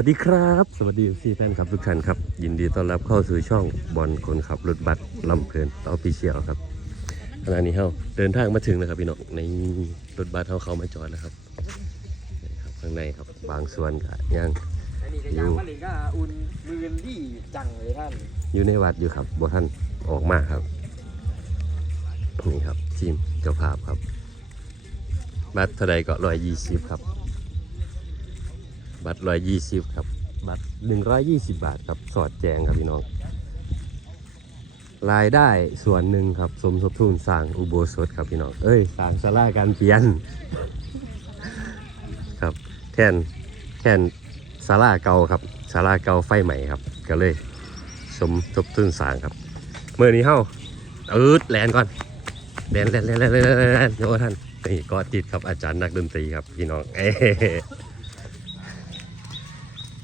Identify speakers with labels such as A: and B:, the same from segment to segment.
A: วัสดีครับ สวัสดีสี่แฟนครับทุกท่านครับ ยินดีต้อนรับเข้าสู่ช่องบอลคนขับรถบัสลำเพลินต่อปีเชียลครับขณะนี้เฮาเดินทางมาถึงแล้วครับพี่น้องในรถบัสเฮาเขามาจอดแล้วครับนี่ครับ ข้างในครับบางส่วนก็ยัง
B: อันนี้ก็ยางมะเร็งก็อุ่นมือดีจังเลยท่าน
A: อยู่ในวัดอยู่ครับบ่ท่านออกมาครับนี่ครับทีมเจ้าภาพครับบัตรเท่าใดก็ร้อยยี่สิบครับ บัตรร้อยยี่สิบครับ บัตรหนึ่งร้อยยี่สิบบาทครับสอดแจงครับพี่น้อง รายได้ส่วนหนึ่งครับ สมทบทุนสร้างอุโบสถครับพี่น้อง เอ้ยสร้างศาลาการเปลี่ยน ครับ แทนแทนศาลาเก่าครับศาลาเก่าไฟใหม่ครับ ก็เลย สมทบทุนสร้างครับเมื่อนี้เฮ้าอืดแลนก่อนแลนแลนแลนแลนแลนแลนแลนโอ้ท่านนี่ก็ติดครับอาจารย์นักดนตรีครับพี่น้องเอ้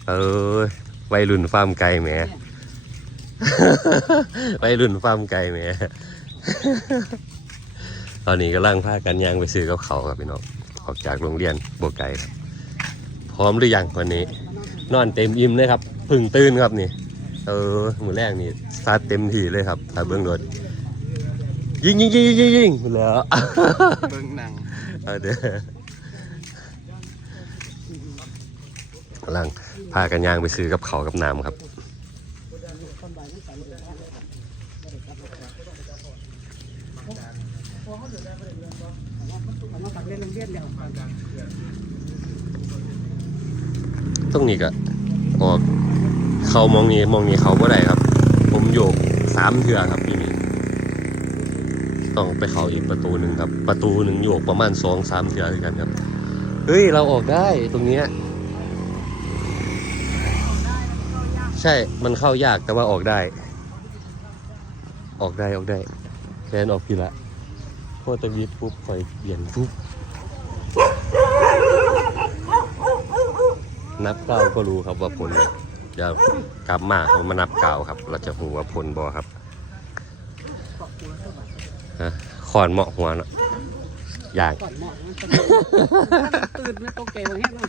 A: เออวัยรุ่นฟาร์มไก่แหมวัยรุ่นฟาร์มไก่แหมตอนนี้กำลังพากันยางไปซื้อกับเขาวครับพี่น้องออกจากโรงเรียนโบวไก่ครับ พร้อมหรือยังวันนี้ นอนเต็มอิ่มเลยครับเพึ่งตื่นครับนี่ เออมือแรกนี่สตาร์ทเต็มที่เลยครับถ้าเบื้องรถยิงยิงยิงยิงยิงยิงแล้ว
B: เบิ่งหนัง
A: เอาเด้อ กำลังพากันย่างไปซื้อกับเขากับน้ำครับตรงนี้ก็ออกเขามองนี้มองนี้เขาบ่ได้ครับ ผมโยกสามเทือครับที่นี่ต้องไปเขาอีกประตูหนึ่งครับ ประตูหนึ่งโยกประมาณสองสามเทือด้วยกันครับ เฮ้ย เราออกได้ตรงเนี้ย ใช่ มันเข้ายากแต่ว่าออกได้ ออกได้ออกได้แฟนออกกี่ละพอตะวีดปุ๊บคอยเปลี่ยนปุ๊บนับเก้าก็รู้ครับว่าผลเดี๋ยวกลับมาเขามานับเก้าครับ เราจะหูว่าผลบอครับฮะขอนเหมาะหัวเนาะอย่าง
B: ก่อนหมอกตื่นไม่ตกใจว่าแห้งแล้ว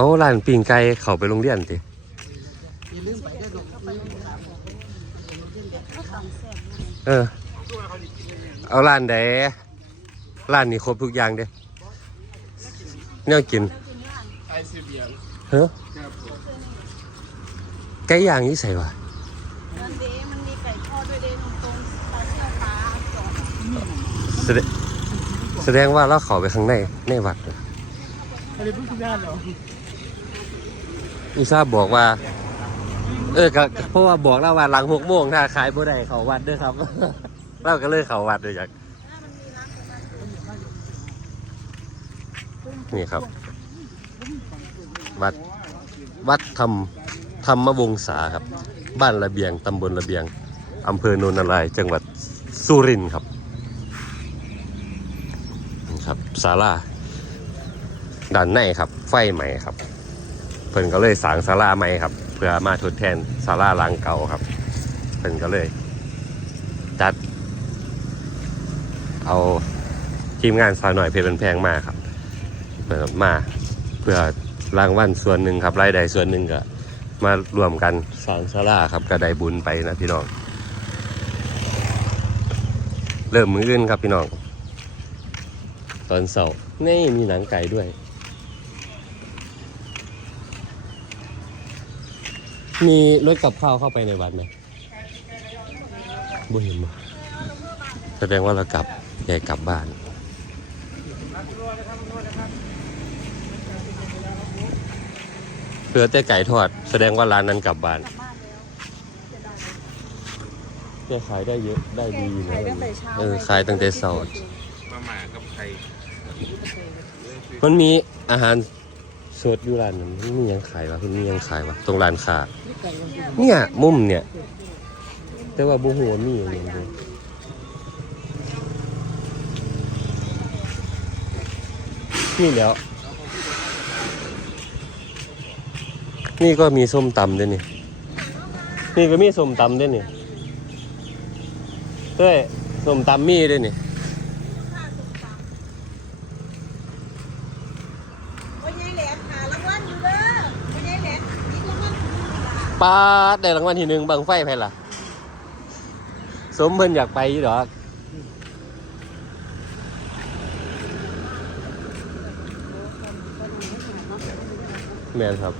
A: เอาร้านปิงไก่เขาไปโรงเรียนติเออ เอาร้านใดร้านนี้ครบทุกอย่างเด้แนวกิน
B: ไอซีเบียร์
A: เฮ้อไก่ย่างนี่ใส่วะ
C: มันเดมันมีไก่ทอดด้วยเดนตรงตาเชี่ยวฟ้าจอด
A: แสดงแสดงว่าเราเข้าไปข้างในในวัดเหรอะ
B: ไรพูดทุกด้านเหรอ
A: อุตส่าห์บอกว่า เออก็เพราะว่าบอกแล้วว่าหลังหกโมงถ้าขายบ่ได้เขาวัดด้วยครับ เราก็เลยเขาวัดเลยจากนี่ครับ วัดวัดธรรมธรรมวงศาครับ บ้านระเบียงตำบลระเบียงอำเภอโนนนารายจังหวัดสุรินทร์ครับนี่ครับศาลาด้านในครับ ไฟใหม่ครับ เพิ่นก็เลยสร้างศาลาใหม่ครับ เพื่อมาทดแทนศาลาหลังเก่าครับ เพิ่นก็เลย จัด เอาทีมงานสาวหน่อยเพลินแพงมาครับเปิดมาเพื่อรางวัลส่วนหนึ่งครับรายได้ส่วนหนึ่งก็มารวมกันสร้างศาลาครับก็ได้บุญไปนะพี่น้อง เริ่มมืออื่นครับพี่น้อง ตอนเสาร์นี่มีหนังไก่ด้วย มีรถกับข้าวเข้าไปในวัดไหมบ่เห็นบ่แสดงว่าเรากลับยายกลับบ้าน เพื่อแต่ไก่ทอด แสดงว่าร้านนั้นกลับบ้าน
C: กลับบ้านแล้วจะได้
A: แกขายได้เยอะได้ดีนะ
C: ขายตั้งแต่เช้า
A: เออขายตั้งแต่เช้า
B: มาหมากับใคร
A: มันมีอาหาร สดอยู่ร้านนั้นมันมีหยังขายวะมันมีหยังขายวะตรงร้านค้าเนี่ยมุมเนี่ย แต่ว่าบุหัวามีอย่างเดียวนี่แล้ว นี่ก็มีส้มตำด้วยนี่ นี่ก็มีส้มตำด้วยนี่เฮ้ยส้มตำมีด้วยนี่ ป้าดได้รางวัลที่หนึ่งบังไฟไพล่ะ สมเพิ่นอยากไปอยู่ดอกแม่นครับ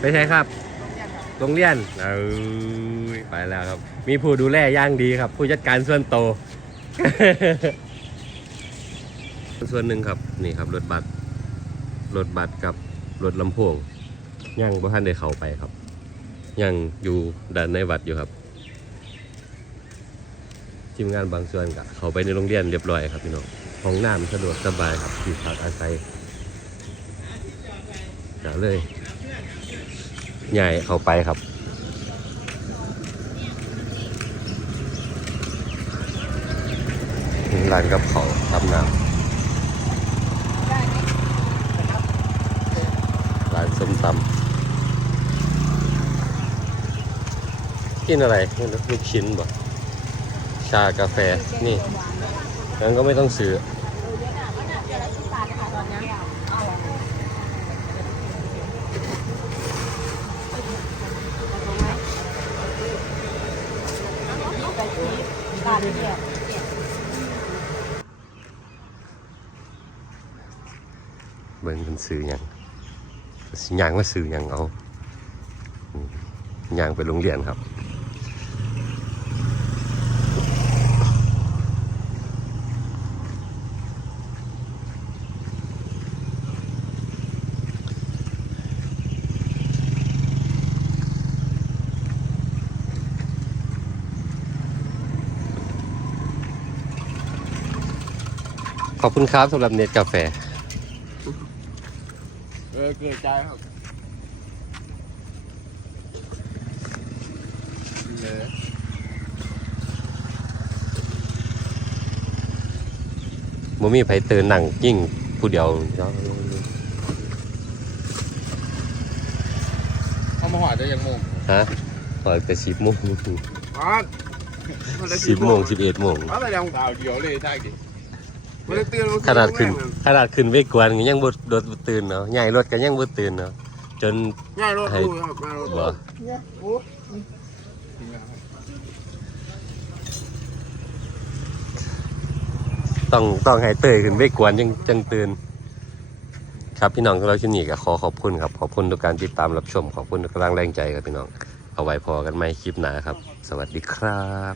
A: ไปใช่ครับ โรงเรียน เออ ไปแล้วครับ มีผู้ดูแลอย่างดีครับ ผู้จัดการส่วนโต ส่วนหนึ่งครับนี่ครับรถบัสรถบัสกับรถลำโพงยังบ่ท่านได้เข้าไปครับยังอยู่ด้านในวัดอยู่ครับทีมงานบางส่วนก็เข้าไปในโรงเรียนเรียบร้อยครับพี่น้องห้องน้ำสะดวกสบายครับที่พักอาศัยก็เลยใหญ่เข้าไปครับ ร้านกับเขาวทำน้ำร้านส้มตำกินอะไรลูกชิ้นบ่ชากาแฟนี่งั้นก็ไม่ต้องซื้อ
C: บาทเดียว
A: เบิ่งมันซื้อหยังย่างมาซื้อหยังเอาย่างไปโรงเรียนครับขอบคุณครับสำหรับเน็ตกาแฟ
B: ออเกิดใจครับเลย
A: บ่มีไผตื่นนั่งยิ่งผู้เดียวเนาะ
B: เขามาหอดจะยังงง
A: ฮะตอนแต่สิบโมง
B: อ๋อ
A: สิบโมงสิบเอ็ดโมง
B: อะไรยังดาวเดียวเลยใช่ดิ
A: ขนาดขึ้น ขนาดขึ้นเวกกวนก็ยังบ่รถบ่ตื่นเนาะใหญ่รถก็ยังบ่ตื่นเนาะจน
B: ง่ายรถดูครับง่ายรถ
A: บ่
B: เนี่ยโอ้
A: ต้องต้องให้เตยขึ้นเวกกวนจังจังตื่นครับพี่น้องของเราที่นี่ก็ขอขอบคุณครับ ขอบคุณทุกการติดตามรับชม ขอบคุณทุกกำลังแรงใจครับพี่น้อง เอาไว้พอกันใหม่คลิปหน้าครับ สวัสดีครับ